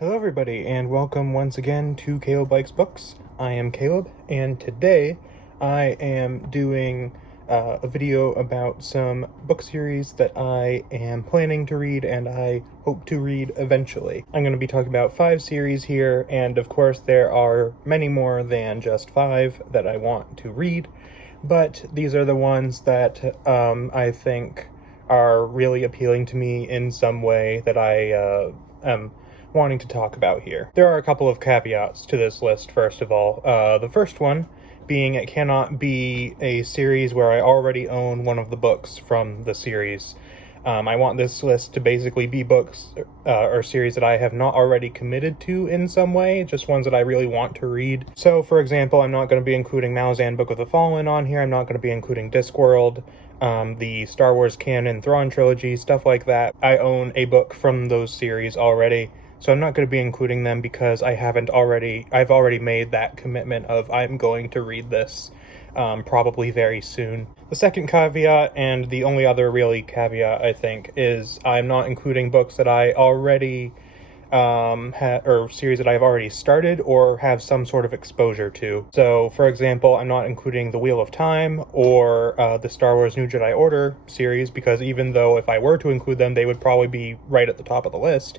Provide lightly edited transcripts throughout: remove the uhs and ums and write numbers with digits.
Hello everybody, and welcome once again to Caleb Likes Books. I am Caleb, and today I am doing a video about some book series that I am planning to read and I hope to read eventually. I'm going to be talking about 5 series here, and of course there are many more than just 5 that I want to read, but these are the ones that I think are really appealing to me in some way that I am wanting to talk about here. There are a couple of caveats to this list, first of all. The first one being it cannot be a series where I already own one of the books from the series. I want this list to basically be books or series that I have not already committed to in some way, just ones that I really want to read. So, for example, I'm not going to be including Malazan Book of the Fallen on here. I'm not going to be including Discworld, the Star Wars canon Thrawn trilogy, stuff like that. I own a book from those series already. So I'm not going to be including them because I've already made that commitment of I'm going to read this probably very soon. The second caveat, and the only other really caveat I think, is I'm not including books that I already or series that I've already started or have some sort of exposure to. So, for example, I'm not including The Wheel of Time or the Star Wars New Jedi Order series, because even though if I were to include them, they would probably be right at the top of the list.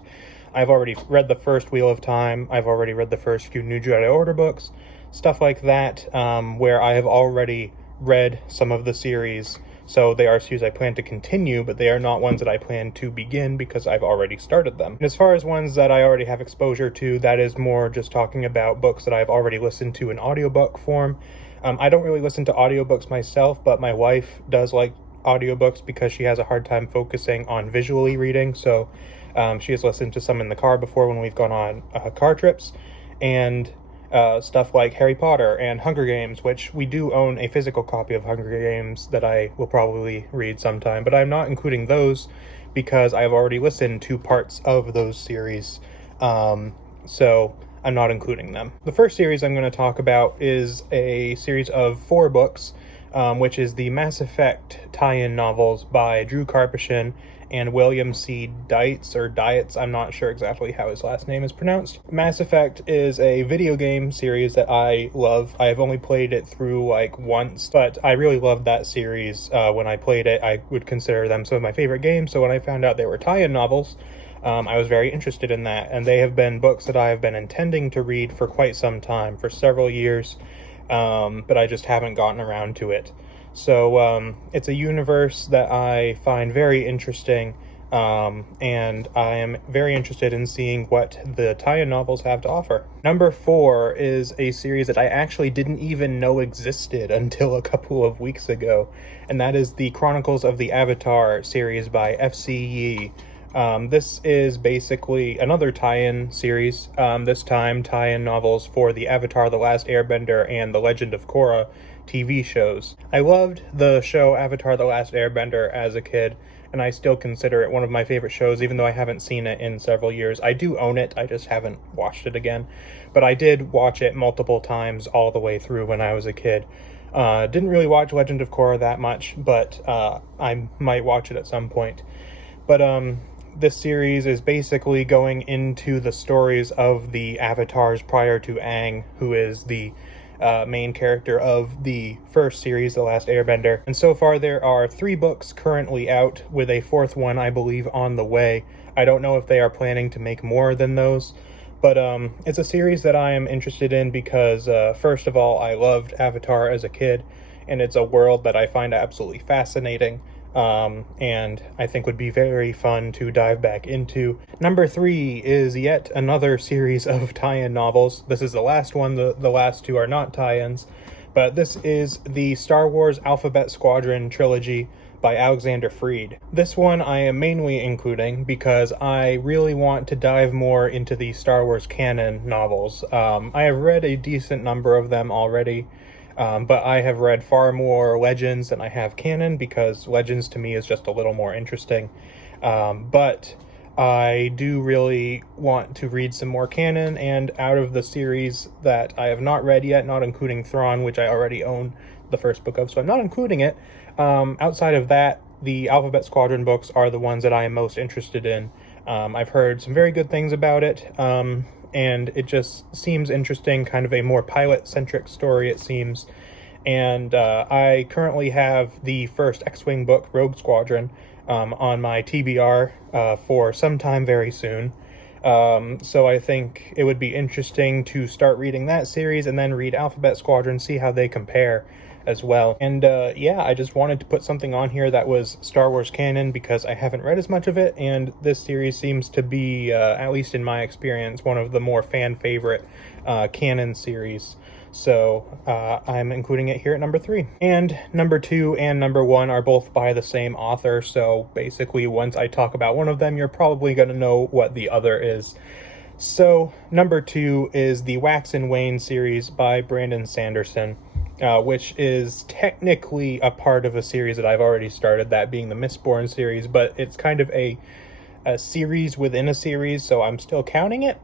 I've already read the first Wheel of Time, I've already read the first few New Jedi Order books, stuff like that, where I have already read some of the series. So they are series I plan to continue, but they are not ones that I plan to begin because I've already started them. And as far as ones that I already have exposure to, that is more just talking about books that I've already listened to in audiobook form. I don't really listen to audiobooks myself, but my wife does like audiobooks because she has a hard time focusing on visually reading, so she has listened to some in the car before when we've gone on car trips, and stuff like Harry Potter and Hunger Games, which we do own a physical copy of Hunger Games that I will probably read sometime, but I'm not including those because I've already listened to parts of those series, so I'm not including them. The first series I'm going to talk about is a series of 4 books, which is the Mass Effect tie-in novels by Drew Karpyshyn and William C. Dietz, or Dietz, I'm not sure exactly how his last name is pronounced. Mass Effect is a video game series that I love. I have only played it through once, but I really loved that series. When I played it, I would consider them some of my favorite games, so when I found out they were tie-in novels, I was very interested in that, and they have been books that I have been intending to read for quite some time, for several years, but I just haven't gotten around to it. So it's a universe that I find very interesting, and I am very interested in seeing what the tie-in novels have to offer. Number 4 is a series that I actually didn't even know existed until a couple of weeks ago, and that is the Chronicles of the Avatar series by F.C. Yee. This is basically another tie-in series, this time tie-in novels for the Avatar: The Last Airbender and The Legend of Korra TV shows. I loved the show Avatar: The Last Airbender as a kid, and I still consider it one of my favorite shows, even though I haven't seen it in several years. I do own it, I just haven't watched it again, but I did watch it multiple times all the way through when I was a kid. Didn't really watch Legend of Korra that much, but I might watch it at some point. But this series is basically going into the stories of the avatars prior to Aang, who is the main character of the first series, The Last Airbender. And so far there are 3 books currently out, with a 4th one, I believe, on the way. I don't know if they are planning to make more than those, but it's a series that I am interested in because, first of all, I loved Avatar as a kid, and it's a world that I find absolutely fascinating. And I think would be very fun to dive back into. Number 3 is yet another series of tie-in novels. This is the last one, the last 2 are not tie-ins, but this is the Star Wars Alphabet Squadron trilogy by Alexander Freed. This one I am mainly including because I really want to dive more into the Star Wars canon novels. I have read a decent number of them already, but I have read far more Legends than I have canon, because Legends to me is just a little more interesting. But I do really want to read some more canon, and out of the series that I have not read yet, not including Thrawn, which I already own the first book of, so I'm not including it, outside of that, the Alphabet Squadron books are the ones that I am most interested in. I've heard some very good things about it, and it just seems interesting, kind of a more pilot-centric story, it seems. And I currently have the first X-Wing book, Rogue Squadron, on my TBR for sometime very soon. So I think it would be interesting to start reading that series and then read Alphabet Squadron, see how they compare as well. And yeah, I just wanted to put something on here that was Star Wars canon because I haven't read as much of it, and this series seems to be, at least in my experience, one of the more fan favorite canon series. So I'm including it here at number 3. And number 2 and number 1 are both by the same author, so basically once I talk about one of them, you're probably going to know what the other is. So number 2 is the Wax and Wane series by Brandon Sanderson, which is technically a part of a series that I've already started, that being the Mistborn series, but it's kind of a series within a series, so I'm still counting it.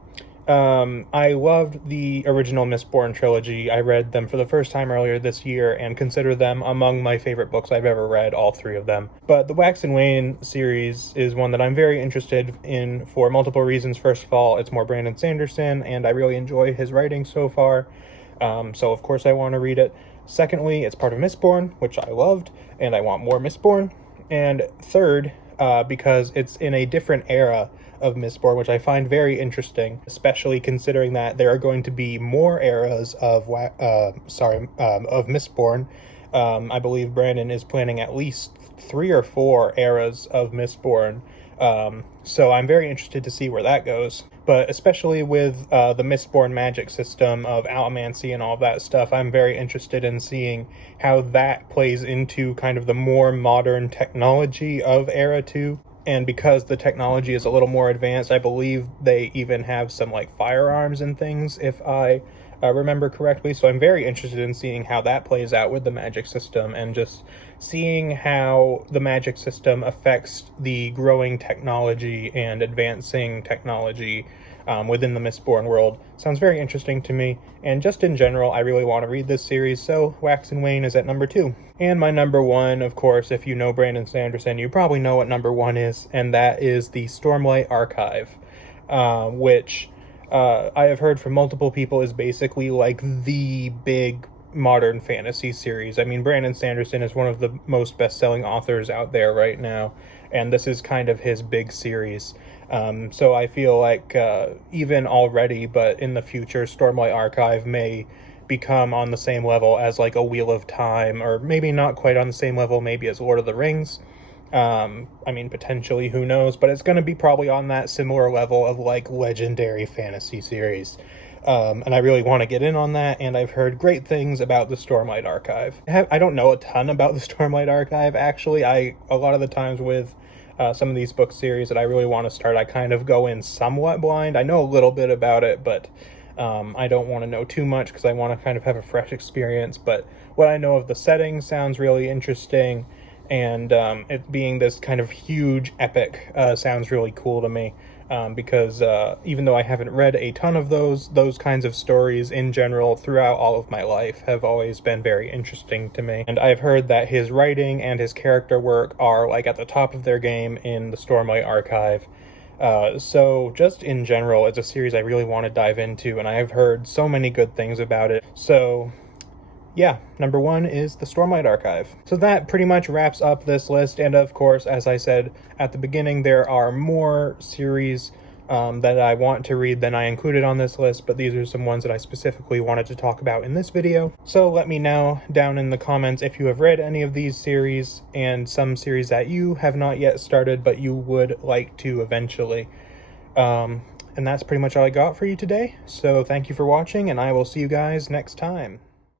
I loved the original Mistborn trilogy. I read them for the first time earlier this year and consider them among my favorite books I've ever read, all 3 of them. But the Wax and Wane series is one that I'm very interested in for multiple reasons. First of all, it's more Brandon Sanderson, and I really enjoy his writing so far. So of course I want to read it. Secondly, it's part of Mistborn, which I loved, and I want more Mistborn. And third, because it's in a different era of Mistborn, which I find very interesting, especially considering that there are going to be more eras of Mistborn. I believe Brandon is planning at least 3 or 4 eras of Mistborn. So I'm very interested to see where that goes. But especially with the Mistborn magic system of allomancy and all that stuff, I'm very interested in seeing how that plays into kind of the more modern technology of Era 2. And because the technology is a little more advanced, I believe they even have some like firearms and things, if I remember correctly. So I'm very interested in seeing how that plays out with the magic system, and just seeing how the magic system affects the growing technology and advancing technology within the Mistborn world. Sounds very interesting to me, and just in general, I really want to read this series, so Wax and Wane is at number 2. And my number 1, of course, if you know Brandon Sanderson, you probably know what number 1 is, and that is the Stormlight Archive, which I have heard from multiple people is basically like the big modern fantasy series. I mean, Brandon Sanderson is one of the most best-selling authors out there right now, and this is kind of his big series. So I feel like even already, but in the future, Stormlight Archive may become on the same level as like a Wheel of Time, or maybe not quite on the same level, maybe as Lord of the Rings. I mean, potentially, who knows, but it's going to be probably on that similar level of like legendary fantasy series. And I really want to get in on that, and I've heard great things about the Stormlight Archive. I don't know a ton about the Stormlight Archive, actually. A lot of the times with some of these book series that I really want to start, I kind of go in somewhat blind. I know a little bit about it, but I don't want to know too much because I want to kind of have a fresh experience. But what I know of the setting sounds really interesting, and it being this kind of huge epic sounds really cool to me. Because even though I haven't read a ton of those kinds of stories in general throughout all of my life have always been very interesting to me. And I've heard that his writing and his character work are like at the top of their game in the Stormlight Archive. So just in general, it's a series I really want to dive into, and I've heard so many good things about it. So yeah, number 1 is the Stormlight Archive. So that pretty much wraps up this list, and of course, as I said at the beginning, there are more series that I want to read than I included on this list, but these are some ones that I specifically wanted to talk about in this video. So let me know down in the comments if you have read any of these series, and some series that you have not yet started, but you would like to eventually. And that's pretty much all I got for you today, so thank you for watching, and I will see you guys next time.